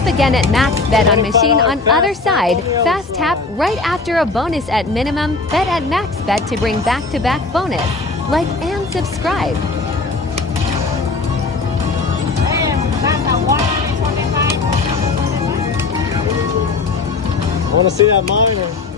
Tap again at max bet on machine on other side. Fast tap right after a bonus at minimum. Bet at max bet to bring back-to-back bonus. Like and subscribe. I want to see that miner.